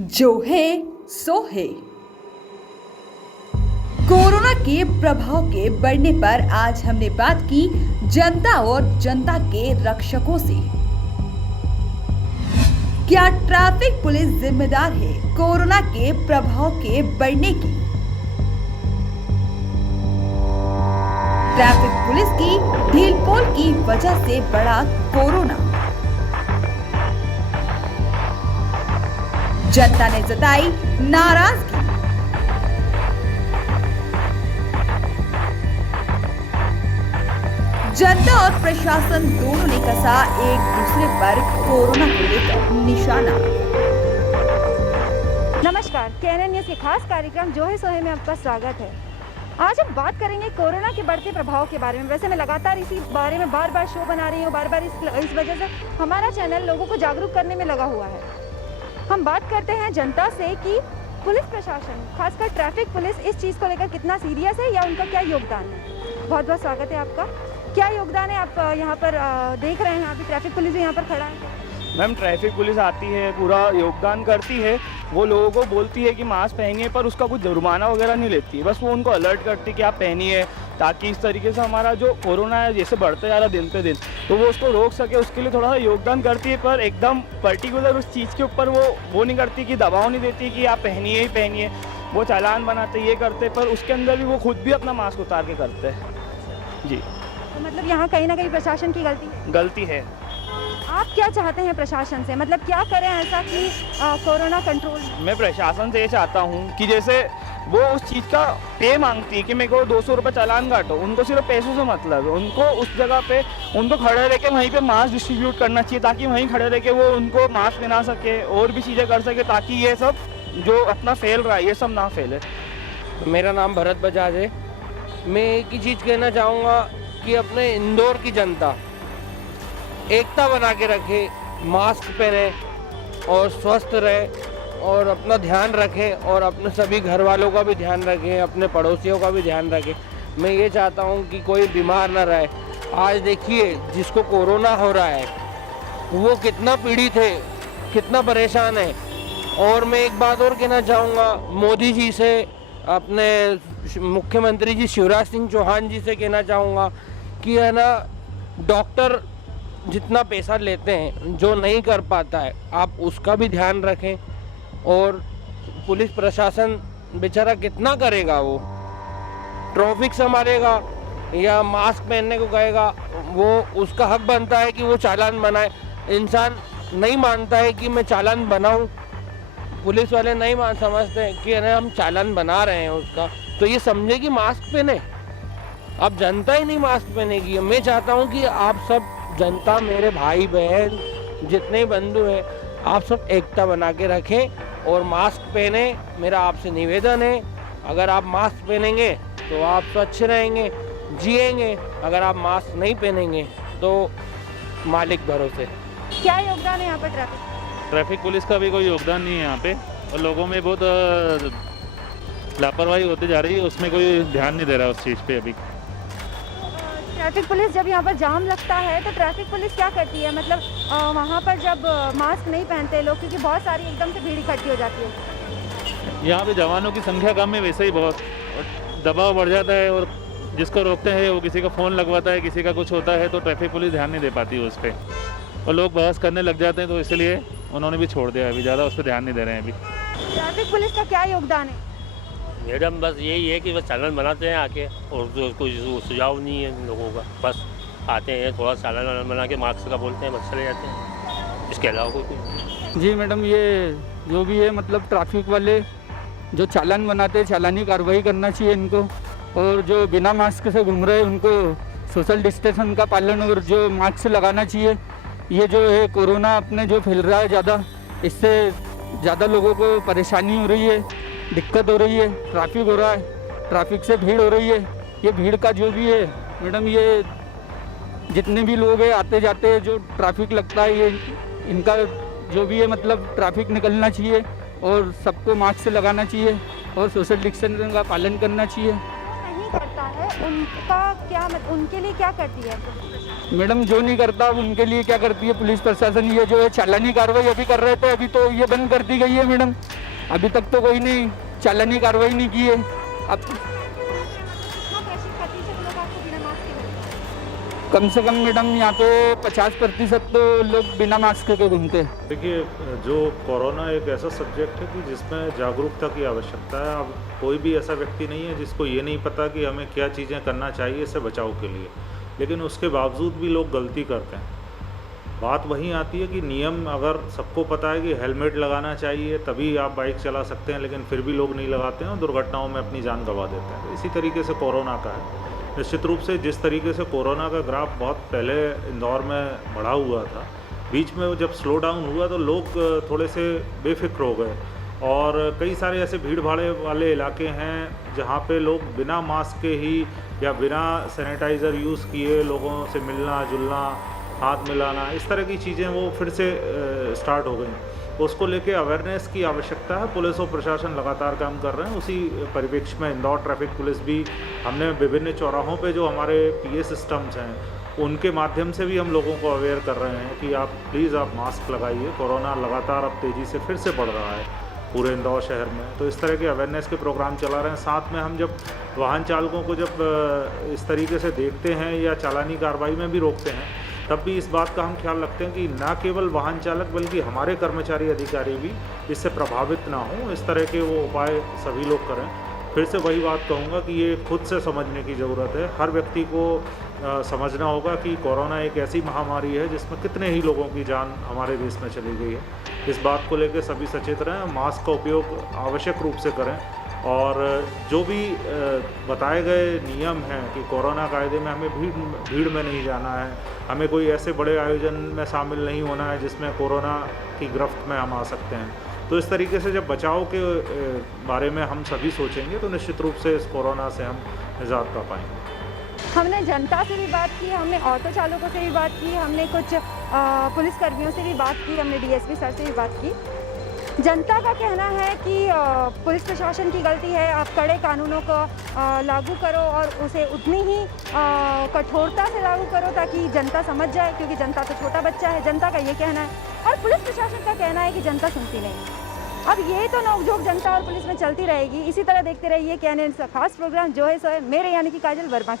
जो है सो है। कोरोना के प्रभाव के बढ़ने पर आज हमने बात की जनता और जनता के रक्षकों से। क्या ट्रैफिक पुलिस जिम्मेदार है कोरोना के प्रभाव के बढ़ने की? ट्रैफिक पुलिस की ढीलपोल की वजह से बढ़ा कोरोना। जनता ने जताई नाराजगी। जनता और प्रशासन दोनों ने कसा एक दूसरे पर कोरोना को लेकर निशाना। नमस्कार, केएनएन न्यूज़ के खास कार्यक्रम जो है सो है में आपका स्वागत है। आज हम बात करेंगे कोरोना के बढ़ते प्रभाव के बारे में। वैसे मैं लगातार इसी बारे में बार बार शो बना रही हूँ, बार इस वजह से हमारा चैनल लोगों को जागरूक करने में लगा हुआ है। हम बात करते हैं जनता से कि पुलिस प्रशासन, खासकर ट्रैफिक पुलिस, इस चीज़ को लेकर कितना सीरियस है या उनका क्या योगदान है। बहुत बहुत स्वागत है आपका। क्या योगदान है? आप यहाँ पर देख रहे हैं, अभी ट्रैफिक पुलिस भी यहाँ पर खड़ा है। मैम, ट्रैफिक पुलिस आती है, पूरा योगदान करती है। वो लोगों को बोलती है कि मास्क पहनिए, पर उसका कुछ जुर्माना वगैरह नहीं लेती है। बस वो उनको अलर्ट करती है कि आप पहनिए, ताकि इस तरीके से हमारा जो कोरोना है जैसे बढ़ते जा रहा दिन पे दिन, तो वो उसको रोक सके। उसके लिए थोड़ा सा योगदान करती है, पर एकदम पर्टिकुलर उस चीज़ के ऊपर वो नहीं करती कि दबाव नहीं देती कि आप पहनिए ही पहनिए। वो चालान बनाते, ये करते, पर उसके अंदर भी वो खुद भी अपना मास्क उतार के करते हैं। जी, तो मतलब यहाँ कहीं ना कहीं प्रशासन की गलती है। आप क्या चाहते हैं प्रशासन से? मतलब क्या करें ऐसा कि कोरोना कंट्रोल? मैं प्रशासन से ये चाहता हूँ कि जैसे वो उस चीज़ का पे मांगती है कि मेरे को 200 रुपये चालान काटो, उनको सिर्फ पैसों से मतलब है। उनको उस जगह पे उनको खड़े रह के वहीं पे मास्क डिस्ट्रीब्यूट करना चाहिए, ताकि वहीं खड़े रह के वो उनको मास्क पहना सके और भी चीज़ें कर सके, ताकि ये सब जो अपना फैल रहा है ये सब ना फैले। मेरा नाम भरत बजाज है। मैं एक ही चीज़ कहना चाहूँगा कि अपने इंदौर की जनता एकता बना के रखे, मास्क पहने और स्वस्थ रहे और अपना ध्यान रखें और अपने सभी घर वालों का भी ध्यान रखें, अपने पड़ोसियों का भी ध्यान रखें। मैं ये चाहता हूँ कि कोई बीमार ना रहे। आज देखिए जिसको कोरोना हो रहा है वो कितना पीड़ित है, कितना परेशान है। और मैं एक बात और कहना चाहूँगा मोदी जी से, अपने मुख्यमंत्री जी शिवराज सिंह चौहान जी से कहना चाहूँगा कि है ना, डॉक्टर जितना पैसा लेते हैं, जो नहीं कर पाता है, आप उसका भी ध्यान रखें। और पुलिस प्रशासन बेचारा कितना करेगा, वो ट्रैफिक संभालेगा या मास्क पहनने को कहेगा? वो उसका हक बनता है कि वो चालान बनाए। इंसान नहीं मानता है कि मैं चालान बनाऊं, पुलिस वाले नहीं समझते कि हम चालान बना रहे हैं उसका, तो ये समझे कि मास्क पहने। अब जनता ही नहीं मास्क पहनेगी। मैं चाहता हूँ कि आप सब जनता, मेरे भाई बहन जितने बंधु हैं, आप सब एकता बना के रखें और मास्क पहने। मेरा आपसे निवेदन है, अगर आप मास्क पहनेंगे तो आप स्वच्छ रहेंगे, जिएंगे। अगर आप मास्क नहीं पहनेंगे तो मालिक भरोसे। क्या योगदान है यहाँ पर ट्रैफिक पुलिस का भी कोई योगदान नहीं है यहाँ पे, और लोगों में बहुत लापरवाही होती जा रही है, उसमें कोई ध्यान नहीं दे रहा उस चीज़ पे अभी। ट्रैफिक पुलिस जब यहाँ पर जाम लगता है तो ट्रैफिक पुलिस क्या करती है? मतलब वहाँ पर जब मास्क नहीं पहनते लोग, क्योंकि बहुत सारी एकदम से भीड़ इकट्ठी हो जाती है। यहाँ पे जवानों की संख्या कम है, वैसे ही बहुत दबाव बढ़ जाता है, और जिसको रोकते हैं वो किसी का फ़ोन लगवाता है, किसी का कुछ होता है, तो ट्रैफिक पुलिस ध्यान नहीं दे पाती है उस पर, और लोग बहस करने लग जाते हैं, तो इसलिए उन्होंने भी छोड़ दिया, अभी ज़्यादा उस पर ध्यान नहीं दे रहे हैं अभी। ट्रैफिक पुलिस का क्या योगदान है? मैडम, बस यही है कि बस चालान बनाते हैं आके, और तो कोई सुझाव नहीं है लोगों का। बस आते हैं, थोड़ा चालान बना के मार्क्स का बोलते हैं, बस चले जाते हैं। इसके अलावा कोई नहीं। जी मैडम, ये जो भी है मतलब ट्रैफिक वाले जो चालान बनाते हैं, चालानी कार्रवाई करना चाहिए इनको, और जो बिना मास्क से घूम रहे हैं उनको सोशल डिस्टेंस का पालन और जो मास्क लगाना चाहिए। ये जो है कोरोना अपने जो फैल रहा है ज़्यादा, इससे ज़्यादा लोगों को परेशानी हो रही है, दिक्कत हो रही है, ट्रैफिक हो रहा है, ट्रैफिक से भीड़ हो रही है। ये भीड़ का जो भी है मैडम, ये जितने भी लोग हैं आते जाते हैं, जो ट्रैफिक लगता है, ये इनका जो भी है मतलब ट्रैफिक निकलना चाहिए और सबको मास्क लगाना चाहिए और सोशल डिस्टेंसिंग का पालन करना चाहिए। नहीं करता है है उनका क्या उनके लिए क्या करती है? मैडम जो नहीं करता उनके लिए क्या करती है पुलिस प्रशासन? ये जो है चालानी कार्रवाई अभी कर रहे थे, अभी तो ये बंद कर दी गई है मैडम। अभी तक तो कोई नहीं चालानी कार्रवाई नहीं की है। अब कितना प्रतिशत लोग आपको बिना मास्क के मिलते हैं? कम से कम मैडम यहाँ पे 50% तो लोग बिना मास्क के घूमते हैं। देखिए, जो कोरोना एक ऐसा सब्जेक्ट है कि जिसमें जागरूकता की आवश्यकता है। अब कोई भी ऐसा व्यक्ति नहीं है जिसको ये नहीं पता कि हमें क्या चीज़ें करना चाहिए इससे बचाव के लिए, लेकिन उसके बावजूद भी लोग गलती करते हैं। बात वहीं आती है कि नियम अगर सबको पता है कि हेलमेट लगाना चाहिए तभी आप बाइक चला सकते हैं, लेकिन फिर भी लोग नहीं लगाते हैं और दुर्घटनाओं में अपनी जान गंवा देते हैं। तो इसी तरीके से कोरोना का है। निश्चित रूप से जिस तरीके से कोरोना का ग्राफ बहुत पहले इंदौर में बढ़ा हुआ था, बीच में जब स्लो डाउन हुआ तो लोग थोड़े से बेफिक्र हो गए और कई सारे ऐसे भीड़ भाड़ वाले इलाके हैं जहाँ पे लोग बिना मास्क के ही या बिना सैनिटाइज़र यूज़ किए लोगों से मिलना जुलना, हाथ मिलाना, इस तरह की चीज़ें वो फिर से स्टार्ट हो गई। उसको लेके अवेयरनेस की आवश्यकता है। पुलिस और प्रशासन लगातार काम कर रहे हैं। उसी परिप्रेक्ष्य में इंदौर ट्रैफिक पुलिस भी हमने विभिन्न चौराहों पे जो हमारे पीए सिस्टम्स हैं उनके माध्यम से भी हम लोगों को अवेयर कर रहे हैं कि आप प्लीज़ आप मास्क लगाइए। कोरोना लगातार अब तेज़ी से फिर से बढ़ रहा है पूरे इंदौर शहर में, तो इस तरह के अवेयरनेस के प्रोग्राम चला रहे हैं। साथ में हम जब वाहन चालकों को जब इस तरीके से देखते हैं या चालानी कार्रवाई में भी रोकते हैं तब भी इस बात का हम ख्याल रखते हैं कि ना केवल वाहन चालक बल्कि हमारे कर्मचारी अधिकारी भी इससे प्रभावित ना हों। इस तरह के वो उपाय सभी लोग करें। फिर से वही बात कहूँगा कि ये खुद से समझने की ज़रूरत है। हर व्यक्ति को समझना होगा कि कोरोना एक ऐसी महामारी है जिसमें कितने ही लोगों की जान हमारे देश में चली गई है। इस बात को लेकर सभी सचेत रहें, मास्क का उपयोग आवश्यक रूप से करें और जो भी बताए गए नियम हैं कि कोरोना कायदे में हमें भीड़ में नहीं जाना है, हमें कोई ऐसे बड़े आयोजन में शामिल नहीं होना है जिसमें कोरोना की गिरफ्त में हम आ सकते हैं। तो इस तरीके से जब बचाव के बारे में हम सभी सोचेंगे तो निश्चित रूप से इस कोरोना से हम निजात पा पाएंगे। हमने जनता से भी बात की, हमने ऑटो चालकों से भी बात की, हमने कुछ पुलिसकर्मियों से भी बात की, हमने डीएसपी सर से भी बात की। जनता का कहना है कि पुलिस प्रशासन की गलती है, आप कड़े कानूनों को लागू करो और उसे उतनी ही कठोरता से लागू करो ताकि जनता समझ जाए, क्योंकि जनता तो छोटा बच्चा है। जनता का ये कहना है और पुलिस प्रशासन का कहना है कि जनता सुनती नहीं। अब ये तो नोकझोंक जनता और पुलिस में चलती रहेगी। इसी तरह देखते रहिए KNN खास प्रोग्राम जो है सो है मेरे यानी कि काजल वर्मा।